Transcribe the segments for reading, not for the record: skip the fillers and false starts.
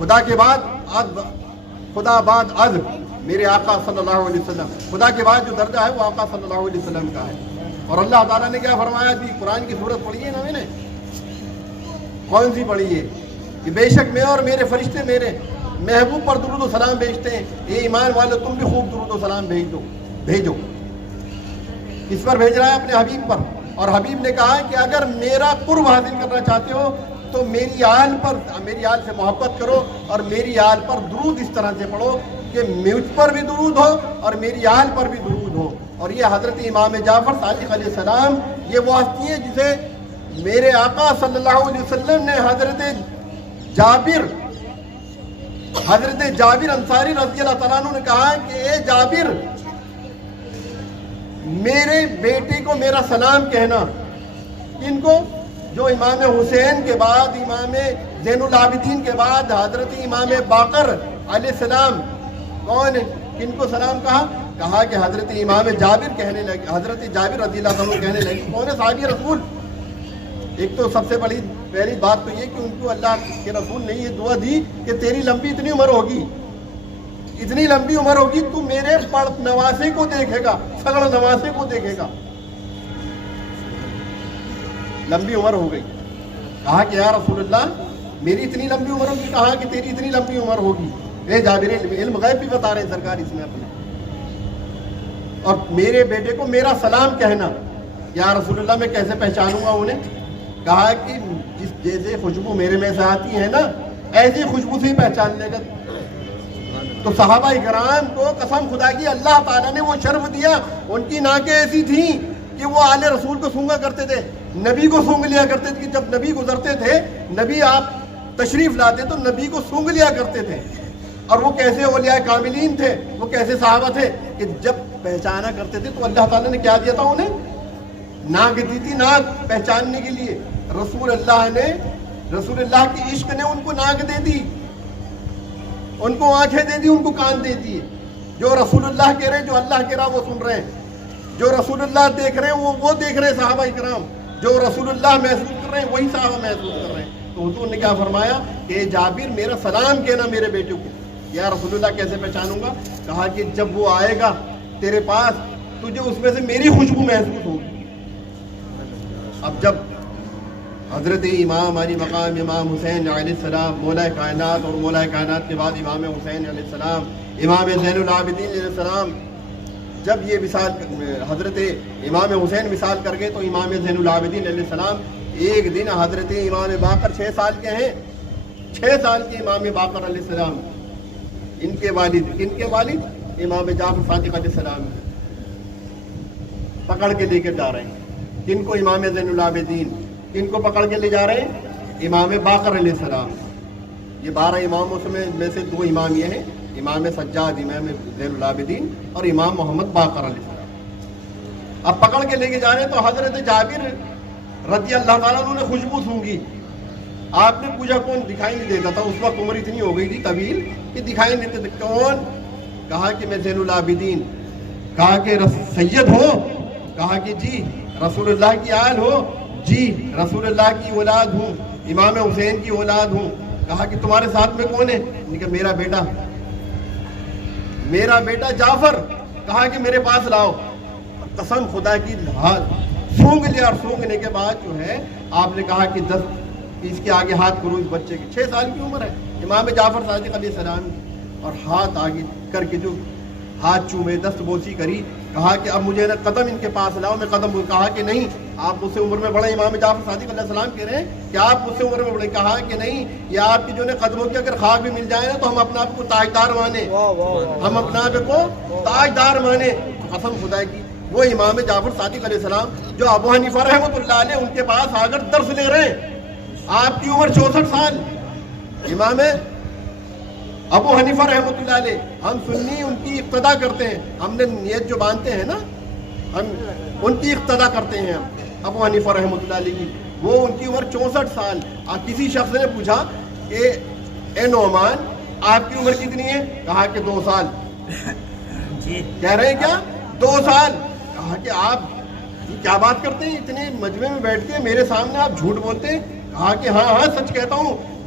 خدا کے بعد خدا بعد از میرے آقا صلی اللہ علیہ وسلم، خدا کے بعد جو درجہ ہے وہ آقا صلی اللہ علیہ وسلم کا ہے۔ اور اللہ تعالیٰ نے کیا فرمایا تھی؟ قرآن کی سورت پڑھی ہے نا میں نے، کون سی پڑھی ہے؟ کہ بے شک میں اور میرے فرشتے میرے محبوب پر درود و سلام بھیجتے ہیں، یہ ایمان والو تم بھی خوب درود و سلام بھیجو۔ کس پر بھیج رہا ہے؟ اپنے حبیب پر۔ اور حبیب نے کہا کہ اگر میرا قرب حاصل کرنا چاہتے ہو تو میری آل سے محبت کرو اور میری آل پر درود اس طرح سے پڑھو کہ مجھ پر بھی درود ہو اور میری آل پر بھی درود ہو۔ اور یہ حضرت امام جعفر صادق علیہ السلام یہ وہ ہستی ہے جسے میرے آقا صلی اللہ علیہ وسلم نے حضرت جابر انصاری رضی اللہ تعالیٰ عنہ نے کہا کہ اے جابر میرے بیٹے کو میرا سلام کہنا۔ ان کو جو امام حسین کے بعد، امام زین العابدین کے بعد حضرت امام باقر علیہ السلام کون کن کو سلام کہا کہ حضرت امام جابر کہنے لگے، حضرت جابر رضی اللہ عنہ کہنے لگے کون ہے صحابی رسول؟ ایک تو سب سے پہلی بات تو یہ کہ ان کو اللہ کے رسول نے یہ دعا دی کہ تیری اتنی عمر ہوگی تو میرے نواسے کو دیکھے گا، سگڑ نواسے کو دیکھے گا۔ لمبی عمر ہو گئی، کہا کہ یا رسول اللہ میری اتنی لمبی عمر ہوگی، کہا کہ تیری اتنی لمبی عمر ہوگی۔ اے جابر علم غیب بھی بتا رہے ہیں سرکار اس میں اپنے، اور میرے بیٹے کو میرا سلام کہنا۔ یا رسول اللہ میں کیسے پہچانوں گا انہیں؟ کہا کہ جیسے خوشبو میرے میں سے آتی ہے نا ایسی خوشبو سے ہی پہچان لے گا۔ تو صحابہ کرام کو قسم خدا کی اللہ تعالیٰ نے وہ شرف دیا، ان کی ناکیں ایسی تھیں کہ وہ آل رسول کو سونگا کرتے تھے، نبی کو سونگ لیا کرتے تھے، کہ جب نبی گزرتے تھے، نبی آپ تشریف لاتے تو نبی کو سونگ لیا کرتے تھے۔ اور وہ کیسے اولیاء کاملین تھے، وہ کیسے صحابہ تھے کہ جب پہچانا کرتے تھے تو اللہ تعالیٰ نے کیا دیا تھا انہیں؟ ناک دی تھی، ناک پہچاننے کے لیے۔ رسول اللہ کی عشق نے ان کو ناک دے دی، ان کو آنکھیں دے دی، ان کو کان دے دیے۔ جو رسول اللہ کہہ رہے ہیں، جو اللہ کہہ رہا وہ سن رہے ہیں، جو رسول اللہ دیکھ رہے ہیں وہ دیکھ رہے ہیں صحابہ کرام، جو رسول اللہ محسوس کر رہے ہیں وہی صحابہ محسوس کر رہے ہیں۔ تو حضور نے کیا فرمایا کہ جابر میرا سلام کہنا میرے بیٹے کو۔ یا رسول اللہ کیسے پہچانوں گا؟ کہا کہ جب وہ آئے گا تیرے پاس تجھے اس میں سے میری خوشبو محسوس ہوگی۔ اب جب حضرت امام علی مقام امام حسین علیہ السلام مولا کائنات، اور مولا کائنات کے بعد امام حسین علیہ السلام، امام زین العابدین علیہ السلام، جب یہ مثال حضرت امام حسین مثال کر گئے تو امام زین العابدین علیہ السلام ایک دن حضرت امام باقر 6 سال کے ہیں، 6 سال کے امام باقر علیہ السلام، ان کے والد امام جعفر صادق علیہ السلام پکڑ کے لے کر جا رہے ہیں۔ کن کو؟ امام زین العابدین۔ کن کو پکڑ کے لے جا رہے ہیں؟ امام باقر علیہ السلام۔ یہ 12 اماموں میں سے 2 امام یہ ہیں، امام سجاد امام زین العابدین اور امام محمد باقر علیہ السلام۔ اب پکڑ کے لے کے جا رہے ہیں تو حضرت جابر رضی اللہ تعالیٰ عنہ نے خوشبو سونگی۔ آپ نے پوچھا کون؟ دکھائی نہیں دیتا تھا، اس وقت عمر اتنی ہو گئی تھی طویل کہ دکھائی نہیں دیتے۔ کون؟ کہا کہ میں زین العابدین۔ کہا کہ سید ہو؟ کہا کہ جی۔ رسول اللہ کی آل ہو؟ جی۔ رسول اللہ کی اولاد ہوں، امام حسین کی اولاد ہوں۔ کہا کہ تمہارے ساتھ میں کون ہے؟ کہ میرا بیٹا جعفر۔ کہا کہ میرے پاس لاؤ۔ قسم خدا کی سونگ لیا، اور سونگنے کے بعد جو ہے آپ نے کہا کہ 10 اس کے آگے ہاتھ کرو اس بچے کے، 6 سال کی عمر ہے امام جعفر صادق علیہ السلام کی، اور ہاتھ آگے کر کے جو ہاتھ چومے، دست بوسی کری۔ کہا کہ اب مجھے نا قدم ان کے پاس لاؤ، میں قدم۔ کہا کہ نہیں، آپ مجھ سے عمر میں بڑے۔ امام جعفر صادق علیہ السلام کہہ رہے ہیں کہ آپ مجھ سے عمر میں بڑے۔ کہا کہ نہیں، یہ آپ کی جو ہے قدموں کی اگر خاک بھی مل جائے نا تو ہم اپنے آپ کو تاجدار مانے، ہم اپنے آپ کو تاجدار مانے۔ قسم خدا کی وہ امام جعفر صادق علیہ السلام جو ابو حنیفہ رحمۃ اللہ علیہ ان کے پاس آ کر درس لے رہے ہیں، آپ کی عمر 64 سال۔ امام ابو حنیفہ رحمۃ اللہ علیہ، ہم سنی ان کی اقتدا کرتے ہیں، ہم نے نیت جو باندھتے ہیں نا ہم ان کی اقتدا کرتے ہیں۔ ہم ابو حنیفہ رحمۃ اللہ علیہ کی وہ ان کی عمر 64 سال۔ کسی شخص نے پوچھا کہ اے نعمان آپ کی عمر کتنی ہے؟ کہا کہ 2 سال۔ کہہ رہے ہیں کیا 2 سال؟ کہا کہ آپ کیا بات کرتے ہیں، اتنے مجمع میں بیٹھ کے میرے سامنے آپ جھوٹ بولتے ہیں؟ کہا کہ ہاں سچ کہتا ہوں،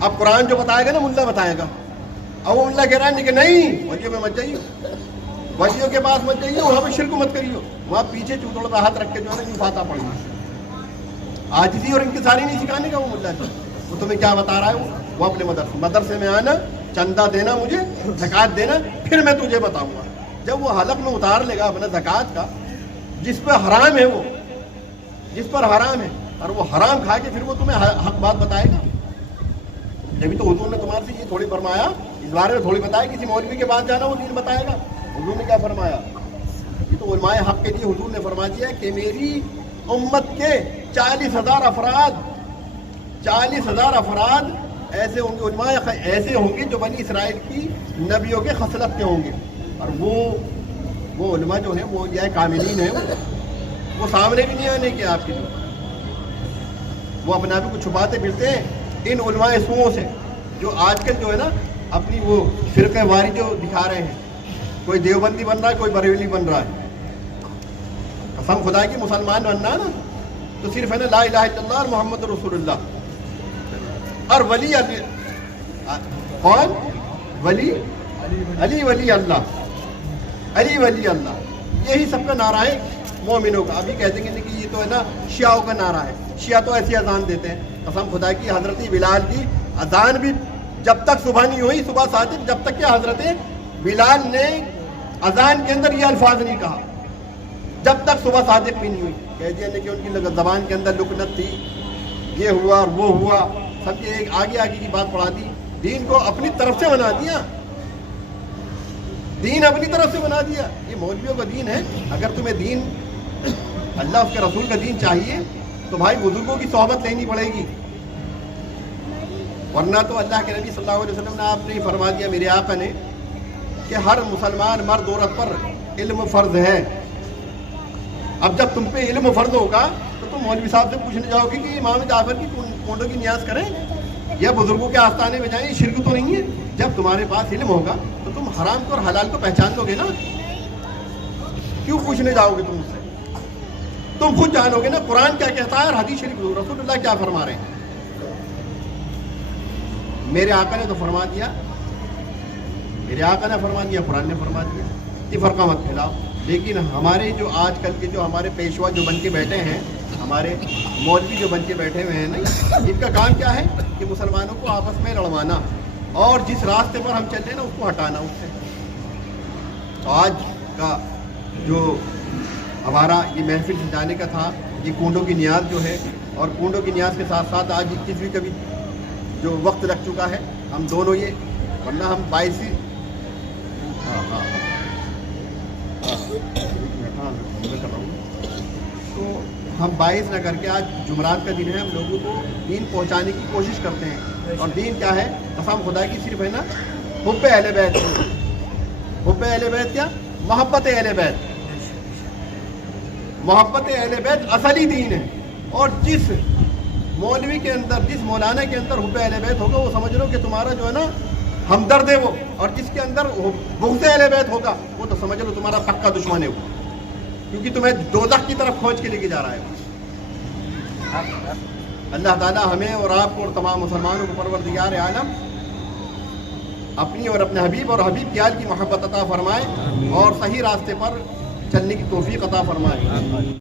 اب قرآن جو بتائے گا نا ملا بتائے گا، اب وہ ملا کہہ رہا ہے کہ نہیں ولیوں میں مت جائیے، ولیوں کے پاس مت جائیے، وہاں پہ شرک مت کریو، وہاں پیچھے چوتڑ کا ہاتھ رکھ کے جو ہے نا فاتحہ پڑھنا، عاجزی اور انکساری نہیں سکھانے کا وہ ملا ہے۔ وہ تمہیں کیا بتا رہا ہے؟ وہ اپنے مدرسے میں آنا، چندہ دینا، مجھے زکوٰۃ دینا، پھر میں تجھے بتاؤں گا۔ جب وہ حلق میں اتار لے گا اپنا زکوٰۃ کا، جس پہ حرام ہے، وہ جس پر حرام ہے، اور وہ حرام کھا کے پھر وہ تمہیں حق بات بتائے گا۔ جبھی تو حضور نے تمہارے سے یہ تھوڑی فرمایا، اس بارے میں تھوڑی بتایا کسی مولوی کے پاس جانا وہ دین بتائے گا۔ حضور نے کیا فرمایا؟ یہ تو علماء حق کے لیے حضور نے فرما دیا کہ میری امت کے 40,000 افراد ایسے ہوں گے، علماء ایسے ہوں گے جو بنی اسرائیل کی نبیوں کے خصلت کے ہوں گے، اور وہ علماء جو ہیں وہ یہ کاملین ہیں، وہ سامنے بھی نہیں آنے کے آپ کے لیے، وہ اپنے آپ کو چھپاتے پھرتے ہیں ان علماء سوؤں سے، جو آج کل جو ہے نا اپنی وہ فرقہ واری جو دکھا رہے ہیں، کوئی دیوبندی بن رہا ہے، کوئی بریلوی بن رہا ہے۔ قسم خدا کی مسلمان بننا ہے نا تو صرف ہے نا لا الہ الا اللہ اور محمد رسول اللہ، اور ولی کون؟ ولی علی ولی اللہ، علی ولی اللہ، یہی سب کا نعرہ ہے مومنوں کا۔ ابھی کہتے ہیں کہ یہ تو ہے نا شیعوں کا نعرہ ہے، شیعہ تو ایسی اذان دیتے ہیں۔ قسم خدا کی حضرت بلال کی اذان بھی جب تک صبح نہیں ہوئی، صبح صادق، جب تک کہ حضرت بلال نے اذان کے اندر یہ الفاظ نہیں کہا، جب تک صبح صادق بھی نہیں ہوئی، کہہ دیا کہ ان کی زبان کے اندر لکنت تھی، یہ ہوا اور وہ ہوا، سب کے ایک آگے کی بات پڑھا دی، دین کو اپنی طرف سے بنا دیا، دین اپنی طرف سے بنا دیا۔ یہ مولویوں کا دین ہے۔ اگر تمہیں دین اللہ اس کے رسول کا دین چاہیے تو بھائی بزرگوں کی صحبت لینی پڑے گی، ورنہ تو اللہ کے نبی صلی اللہ علیہ وسلم نے آپ نے فرما دیا، میرے آقا نے، کہ ہر مسلمان مرد عورت پر علم فرض ہے۔ اب جب تم پہ علم فرض ہوگا تو تم مولوی صاحب سے پوچھنے جاؤ گے کہ امام جعفر کی کونڈوں کی نیاز کریں یا بزرگوں کے آستانے میں جائیں، شرک تو نہیں ہے۔ جب تمہارے پاس علم ہوگا تو تم حرام کو اور حلال کو پہچان لو گے نا، کیوں پوچھنے جاؤ گے تم اس سے؟ تم خود جانو گے نا قرآن کیا کہتا ہے اور حدیث شریف رسول اللہ کیا فرما رہے ہیں۔ میرے آقا نے تو فرما دیا، میرے آقا نے فرما دیا، قرآن نے فرما دیا، یہ فرقہ مت پھیلاؤ۔ لیکن ہمارے جو آج کل کے جو ہمارے پیشوا جو بن کے بیٹھے ہیں، ہمارے مولوی جو بن کے بیٹھے ہوئے ہیں نا، ان کا کام کیا ہے کہ مسلمانوں کو آپس میں لڑوانا اور جس راستے پر ہم چل رہے ہیں نا اس کو ہٹانا اس سے۔ تو آج کا جو ہمارا یہ محفل سجانے کا تھا، یہ کونڈوں کی نیاز جو ہے، اور کونڈوں کی نیاز کے ساتھ ساتھ آج 21ویں کا بھی جو وقت لگ چکا ہے، ہم دونوں یہ، ورنہ ہم 22 تو ہم 22 نہ کر کے آج جمعرات کا دن ہے، ہم لوگوں کو دین پہنچانے کی کوشش کرتے ہیں۔ اور دین کیا ہے؟ قسم خدا کی صرف ہے نا حب اہل بیت، حب اہل بیت کیا؟ محبت اہل بیت، محبت اہل بیت اصلی دین ہے۔ اور جس مولوی کے اندر، جس مولانا کے اندر حب اہل بیت ہوگا، وہ سمجھ لو کہ تمہارا جو ہے نا ہمدرد ہے وہ، اور جس کے اندر بغض اہل بیت ہوگا وہ تو سمجھ لو تمہارا پکا دشمن ہے وہ، کیونکہ تمہیں دوزخ کی طرف کھینچ کے لے کے جا رہا ہے۔ اللہ تعالیٰ ہمیں اور آپ کو اور تمام مسلمانوں کو پروردگار عالم اپنی اور اپنے حبیب اور حبیب کی آل کی محبت عطا فرمائے اور صحیح راستے پر چلنے کی توفیق عطا فرمائے۔